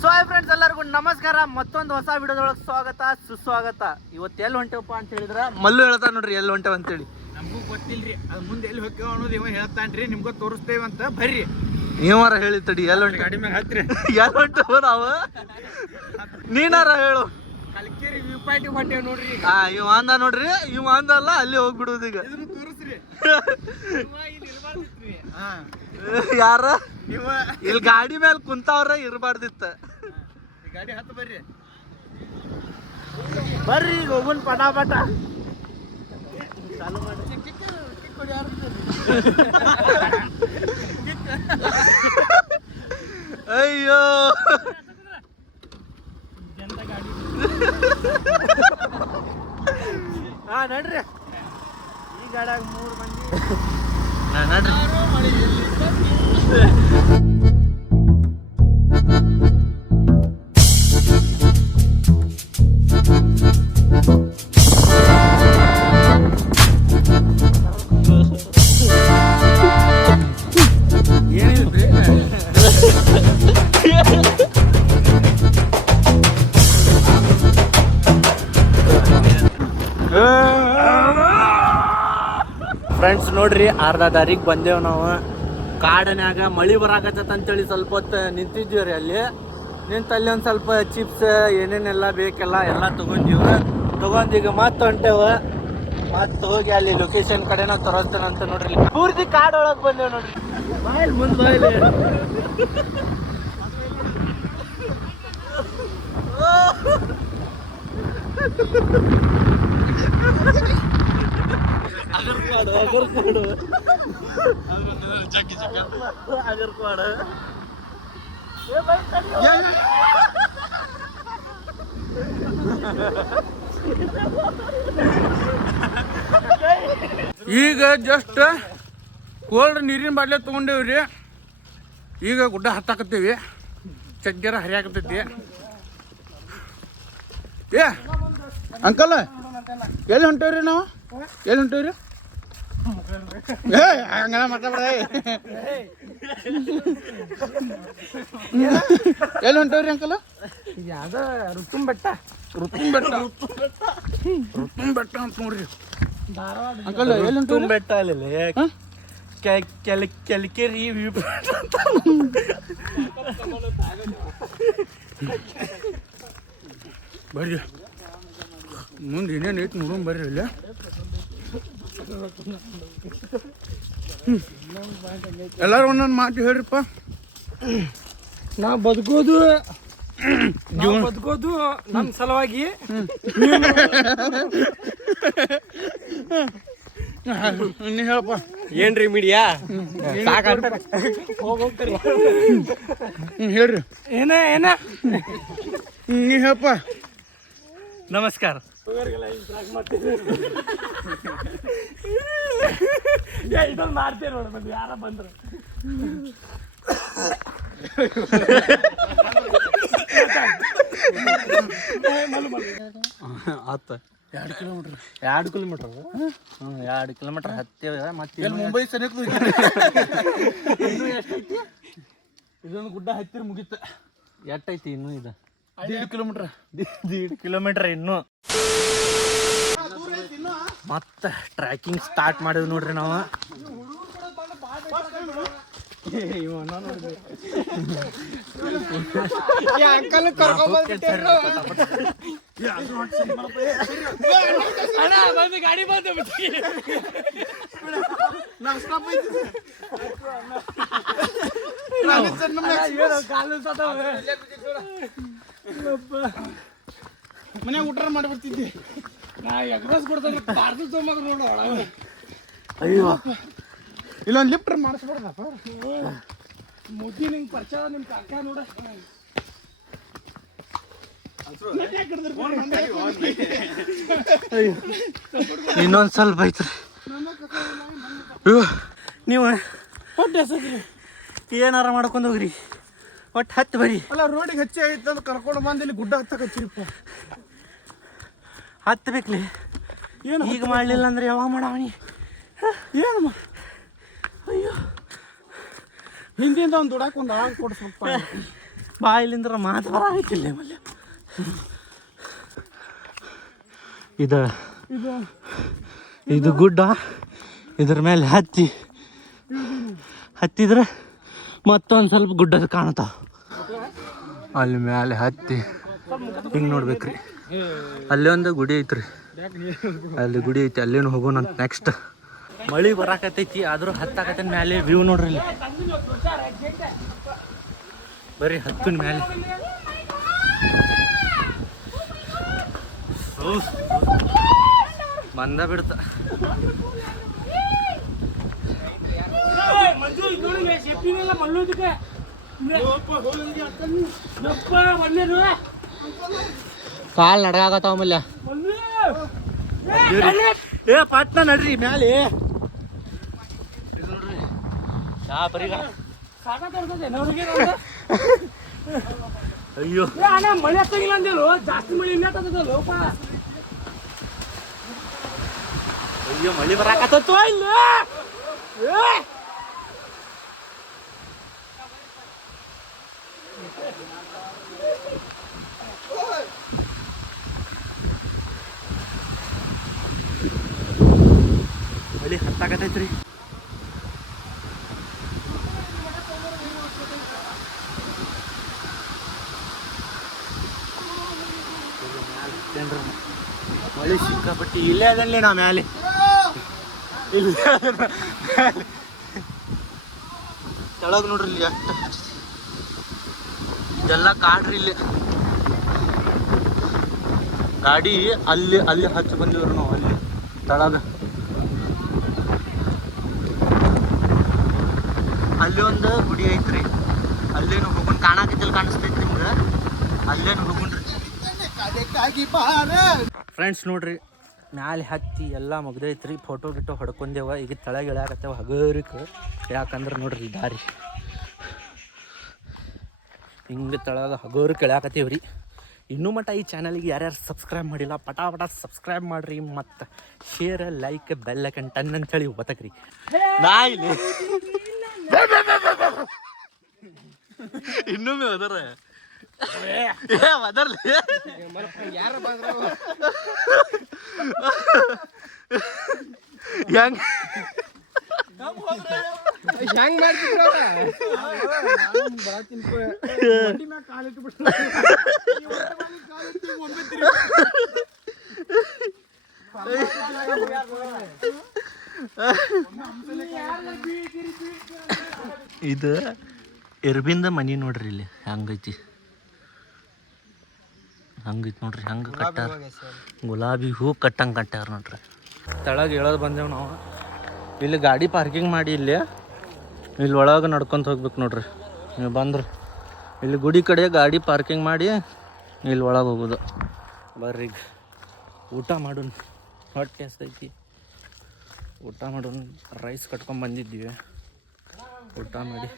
So hi friends ಎಲ್ಲರಿಗೂ ನಮಸ್ಕಾರ. ಮತ್ತೊಂದು ಹೊಸ ವಿಡಿಯೋದೊಳಗೆ ಸ್ವಾಗತ ಸುಸ್ವಾಗತ. ಇವತ್ತು ಎಲ್ಲಿ ಹೊಂಟೇವಪ್ಪ ಅಂತ ಹೇಳಿದ್ರ ಮಲ್ಲು ಹೇಳ್ತಾ ನೋಡ್ರಿ ಎಲ್ಲಿ ಹೊಂಟೇವ ಅಂತೇಳಿ. ನಮಗೂ ಗೊತ್ತಿಲ್ರಿ ಅದು ಮುಂದೆ ಎಲ್ಲಿ ಹೋಗ್ತೇವ ಅನ್ನೋದು ಇವ ಹೇಳ್ತಾನ್ರಿ ನಿಮ್ಗೂ ತೋರಿಸ್ತೇವೆ ಅಂತ. ಬರ್ರಿ. ನೀವಾರ ಹೇಳಿ ತಡಿ ಎಲ್ಲಿ ಹೊಂಟ? ಗಾಡಿ ಮ್ಯಾಗ ಹತ್ರಿ. ಎಲ್ಲಿ ಹೊಂಟೇವ ನಾವು? ನೀನಾರ ಹೇಳು. ಕಲ್ಕೇರಿ ವ್ಯೂ ಪಾಯಿಂಟ್ ಹೊಂಟೇವ್ ನೋಡ್ರಿ. ಆ ಇವ ಅಂದ ನೋಡ್ರಿ ಇವ ಅಂದಲ್ಲ ಅಲ್ಲಿ ಹೋಗ್ಬಿಡುದು ಈಗ. ಇದನ್ನು ತೋರಿಸ್ರಿ. ಹಾ. ಯಾರ? ಇಲ್ ಇಲ್ಲಿ ಗಾಡಿ ಮೇಲೆ ಕುಂತವ್ರ ಇರಬಾರ್ದಿತ್ತ. ಗಾಡಿ ಹತ್ತು ಬರ್ರಿ. ಬರ್ರಿ ಈಗ ಹೋಗುನ್ ಪಟ ಪಟ ಅಯ್ಯೋ. ಹಾ ನಡ್ರಿ. ಈ ಗಾಡ್ಯಾಗ ಮೂರು ಮಂದಿ. ನಡ್ರಿ ಏನಿಲ್ರಿ ಫ್ರೆಂಡ್ಸ್ ನೋಡ್ರಿ, ಅರ್ಧ ದಾರಿಗೆ ಬಂದೇವ್ ನಾವು. ಕಾಡನ್ಯಾಗ ಮಳಿ ಬರಾಕತ್ತೈತೆ ಅಂತೇಳಿ ಸ್ವಲ್ಪ ಹೊತ್ತು ನಿಂತಿದ್ವಿ ರೀ ಅಲ್ಲಿ. ನಿಂತ ಅಲ್ಲಿ ಒಂದು ಸ್ವಲ್ಪ ಚಿಪ್ಸ್ ಏನೇನೆಲ್ಲ ಬೇಕೆಲ್ಲ ಎಲ್ಲ ತಗೊಂಡಿವಿ. ತಗೊಂಡೀಗ ಮತ್ತೆ ಹೊಂಟೇವ. ಮತ್ತೆ ಹೋಗಿ ಅಲ್ಲಿ ಲೊಕೇಶನ್ ಕಡೆನ ತೋರಿಸ್ತೇನೆ ಅಂತ ನೋಡ್ರಿ. ಪೂರ್ತಿ ಕಾಡೊಳಗೆ ಬಂದೇವ್ ನೋಡ್ರಿ. ಬಾಯ್ ಮುಂದೆ ಬಾಯ್ಲಿ ಅಗರ್ ಕಾಡು ಅಗರ್ ಕಾಡು ಅಗರ್ ಕಾಡು ಈಗ ಜಸ್ಟ್ ಕೋಲ್ಡ್ ನೀರಿನ ಬಾಟ್ಲೆ ತೊಗೊಂಡೇವ್ರಿ. ಈಗ ಗುಡ್ಡ ಹತ್ತಾಕತ್ತೀವಿ. ಚಜ್ಜರ ಹರಿಯಾಕತ್ತೈತಿ. ಏ ಅಂಕಲ್ ಎಲ್ಲಿ ಹೊಂಟೇವ್ರಿ ನಾವು? ಎಲ್ಲಿ ಹೊಂಟೇವ್ರಿ? ಏ ಹಂಗೆಲ್ಲ ಮಾತಾಡ ಎಲ್ಲಿ ಹೊಂಟೇವ್ರಿ ಅಂಕಲ್? ಯಾವ ಋತುಂ ಬೆಟ್ಟ ಋತುಂ ಬೆಟ್ಟ ಋತುಂ ಬೆಟ್ಟ ಅಂತ ನೋಡ್ರಿ. ಅಂಕಲ್ ಎಲ್ಲಿ ಹೊಂಟೇವ್ರಿ? ಬೆಟ್ಟ ಅಲ್ಲಿ? ಕೆಲ ಕೆಲಿಕೆರಿ ವ್ಯೂ ಬರ್ರಿ. ಮುಂದೆ ಏನೇನು ಐತಿ ನೋಡೋಣ ಬರ್ರಿ ಇಲ್ಲಿ ಎಲ್ಲಾರು ಒಂದೊಂದು ಮಾತು ಹೇಳ್ರಿಪ್ಪ. ನಾ ಬದುಕೋದು ಜೀವನ ಬದುಕೋದು ನಮ್ಮ ಸಲುವಾಗಿ. ನೀ ಹೇಳಪ್ಪ. ಏನ್ರಿ ಮೀಡಿಯಾ ಹೇಳ್ರಿ. ಏನ ಏನ. ನೀ ಹೇಳಪ್ಪ. ನಮಸ್ಕಾರ. ಇದೊಂದು ಮಾಡ್ತೇವೆ ನೋಡಿ ಬಂದು ಯಾರ ಬಂದ್ರು. ಆತ. ಎರಡು ಕಿಲೋಮೀಟರ್ ಎರಡು ಕಿಲೋಮೀಟರ್ ಹ್ಞೂ ಎರಡು ಕಿಲೋಮೀಟರ್ ಹತ್ತಿರ ಮತ್ತೆ ಮುಂಬೈ ಸನಿಯಕ್ ಇದೊಂದು ಗುಡ್ಡ ಹತ್ತಿರ ಮುಗಿತ. ಎಟ್ಟೈತಿ ಇನ್ನೂ ಇದು? ಎರಡು ಕಿಲೋಮೀಟ್ರ್. ದೀಡ್ ಕಿಲೋಮೀಟರ್ ಇನ್ನು. ಮತ್ತೆ ಟ್ರ್ಯಾಕಿಂಗ್ ಸ್ಟಾರ್ಟ್ ಮಾಡಿದ್ವಿ ನೋಡ್ರಿ ನಾವು. ಗಾಡಿ ಬಂದು ಮನ್ಯಾಗ ಊಟ ಮಾಡ್ಬಿಡ್ತಿದ್ದೆ. ನಾ ಎಗ್ರೋಸ್ ಕೊಡ್ತಾನೆ ಪಾರ್ಸಲ್ ತೊಗೊಂಬಂದು ನೋಡು ಅಯ್ಯೋ. ಇಲ್ಲೊಂದು ಲಿಫ್ಟ್ ಮಾಡಿಸ್ಬಿಡ್ದಪ್ಪ. ಮುದ್ದಿ ನಿಂಗೆ ಪರಿಚಯ ನಿಮ್ಮ ಕಾಕ ನೋಡ. ಇನ್ನೊಂದು ಸ್ವಲ್ಪ ಐತ್ರಿ ನೀವು ಏನಾರ ಮಾಡ್ಕೊಂಡು ಹೋಗ್ರಿ. ಒಟ್ಟು ಹತ್ತು ಬರಿ. ಅಲ್ಲ ರೋಡಿಗೆ ಹಚ್ಚಿ ಐತೆ ಅದು ಕರ್ಕೊಂಡು ಬಂದು ಇಲ್ಲಿ ಗುಡ್ಡ ಹತ್ತಕ್ಕೆ ಹಚ್ಚಿರಿಪ್ಪ ಹತ್ತಬೇಕ್ಲಿ ಏನು ಈಗ ಮಾಡಲಿಲ್ಲ ಅಂದ್ರೆ ಯಾವಾಗ ಮಾಡವನಿ ಏನು ಅಯ್ಯೋ. ಹಿಂದಿಂದ ಒಂದು ದುಡಕ್ಕೆ ಒಂದು ಆಳು ಕೊಡಿಸ್ಬೇಕಪ್ಪ ಬಾಯಿಲಿಂದ್ರ ಮಾತು ಆಯ್ತಿಲ್ಲ ಮಲ್ಲೆ ಇದು ಇದು ಗುಡ್ಡ. ಇದ್ರ ಮೇಲೆ ಹತ್ತಿ. ಹತ್ತಿದ್ರೆ ಮತ್ತೊಂದು ಸ್ವಲ್ಪ ಗುಡ್ಡದ ಕಾಣತ ಅಲ್ಲಿ ಮ್ಯಾಲೆ ಹತ್ತಿ. ಹಿಂಗೆ ನೋಡ್ಬೇಕ್ರಿ. ಅಲ್ಲಿ ಒಂದು ಗುಡಿ ಐತ್ರಿ. ಅಲ್ಲಿ ಗುಡಿ ಐತಿ, ಅಲ್ಲೇನು ಹೋಗೋಣ ನೆಕ್ಸ್ಟ್ ಮಳಿ ಬರಾಕತೈತಿ ಆದ್ರೂ ಹತ್ತಾಕತ್ತ ಮೇಲೆ ವ್ಯೂ ನೋಡ್ರಿ ಅಲ್ಲಿ ಬರಿ ಹತ್ತಿನ ಮೇಲೆ ಬಂದ ಬಿಡ್ತ. ಮಂಜು ಇದು ನೋಡಿ ಶೆಟ್ಟಿನೆಲ್ಲ ಮಲ್ಲೋದಕ್ಕೆ ಯಪ್ಪ ಬಂದೇನು ಕಾಲ್ ನಡಗಾಕತ್ತಾವ ಮಲ್ಯ ಮಲ್ಲು ಏ ಪಟ್ನ ನಡ್ರಿ ಮ್ಯಾಲೆ ಯಾ ಪರಿಗ ಸಾಕಾಗ್ತದೆ ನೋಡಿಗೆ ಅಯ್ಯೋ ಅಣ್ಣ ಮಳೆ ಹತ್ತಾಗಿಲ್ಲ ಅಂದೇಳು ಜಾಸ್ತಿ ಮಳೆ ಇನ್ನೇ ಲೋಪ ಅಯ್ಯೋ ಮಳಿ ಬರಾಕತ್ತೋ ಇಲ್ಲ ಹತ್ತಾಕತೈತ್ರಿ ಮಳೆ ಸಿಕ್ಕಾಪಟ್ಟಿ ಇಲ್ಲೇ ಅದನ್ಲಿ ನಾ ಮ್ಯಾಲೆ. ಇಲ್ಲೇ ಕೆಳಗೆ ನೋಡ್ರಿ ಇಲ್ಲಿ ಎಷ್ಟು ಇದೆಲ್ಲ ಕಾಡ್ರಿ ಇಲ್ಲಿ. ಗಾಡಿ ಅಲ್ಲಿ ಅಲ್ಲಿ ಹಚ್ಚಿ ಬಂದಿವ್ರು ನಾವು ಅಲ್ಲಿ, ತಳಗ. ಅಲ್ಲಿ ಒಂದು ಗುಡಿ ಐತ್ರಿ. ಅಲ್ಲೇನು ಹೋಗೊಂಡ್ ಕಾಣಾಕಿದ್ದಲ್ಲಿ ಕಾಣಿಸ್ತೈತ್ರಿ ನಿಮ್ಗೆ? ಅಲ್ಲೇನು ಹುಡುಗುಂಡ್ರಿ ಫ್ರೆಂಡ್ಸ್ ನೋಡ್ರಿ ಮ್ಯಾಲೆ ಹತ್ತಿ ಎಲ್ಲ ಮುಗ್ದೈತ್ರಿ. ಫೋಟೋ ಗಿಟೋ ಹೊಡ್ಕೊಂಡೇವ. ಈಗ ತಳಗ ಇಳಿಯಾಕತ್ತೇವ ಹಗರಕ್ಕೆ ಯಾಕಂದ್ರೆ ನೋಡ್ರಿ ದಾರಿ. ಹಿಂಗೆ ತಳಗ ಹಗೋರಕ್ಕೆ ಇಳ್ಯಾಕತ್ತೀವ್ರಿ. ಇನ್ನೂ ಮಟ್ಟ ಈ ಚಾನಲ್ಗೆ ಯಾರ್ಯಾರು ಸಬ್ಸ್ಕ್ರೈಬ್ ಮಾಡಿಲ್ಲ ಪಟ ಪಟ ಸಬ್ಸ್ಕ್ರೈಬ್ ಮಾಡ್ರಿ. ಮತ್ತು ಶೇರ್ ಲೈಕ್ ಬೆಲ್ ಐಕನ್ ಟನ್ ಅಂತೇಳಿ ಒತ್ತಕ್ರಿ. ನಾಯಿಲಿ ಇನ್ನೊಮ್ಮೆ ಅದರ ಹೆಂಗ್? ಹೆಂಗ್ ಮಾಡ್ತಿದ್ರು ಇದು ಎರ್ಬಿಂದ ಮನಿ ನೋಡ್ರಿ ಇಲ್ಲಿ. ಹಂಗೈತಿ? ಹಂಗೈತಿ ನೋಡ್ರಿ, ಹಂಗೆ ಕಟ್ಟಾರ ಗುಲಾಬಿ ಹೂ ಕಟ್ಟಂಗೆ ಕಟ್ಟಾರ ನೋಡ್ರಿ. ತಳಗೆ ಹೇಳೋದು ಬಂದೇವು ನಾವು. ಇಲ್ಲಿ ಗಾಡಿ ಪಾರ್ಕಿಂಗ್ ಮಾಡಿ ಇಲ್ಲಿ. ಇಲ್ಲಿ ಒಳಗೆ ನಡ್ಕೊಂತ ಹೋಗ್ಬೇಕು ನೋಡ್ರಿ. ನೀವು ಬಂದ್ರೆ. ಇಲ್ಲಿ ಗುಡಿ ಕಡೆ ಗಾಡಿ ಪಾರ್ಕಿಂಗ್ ಮಾಡಿ ಇಲ್ಲಿ ಒಳಗೆ ಹೋಗೋದು. ಬರ್ರಿ ಊಟ ಮಾಡೋಣ. ಹೊಟ್ಟೆ ಐತಿ ಊಟ ಮಾಡೋಣ. ರೈಸ್ ಕಟ್ಕೊಂಡ್ ಬಂದಿದ್ದೀವಿ. ಊಟ ಮಾಡಿ.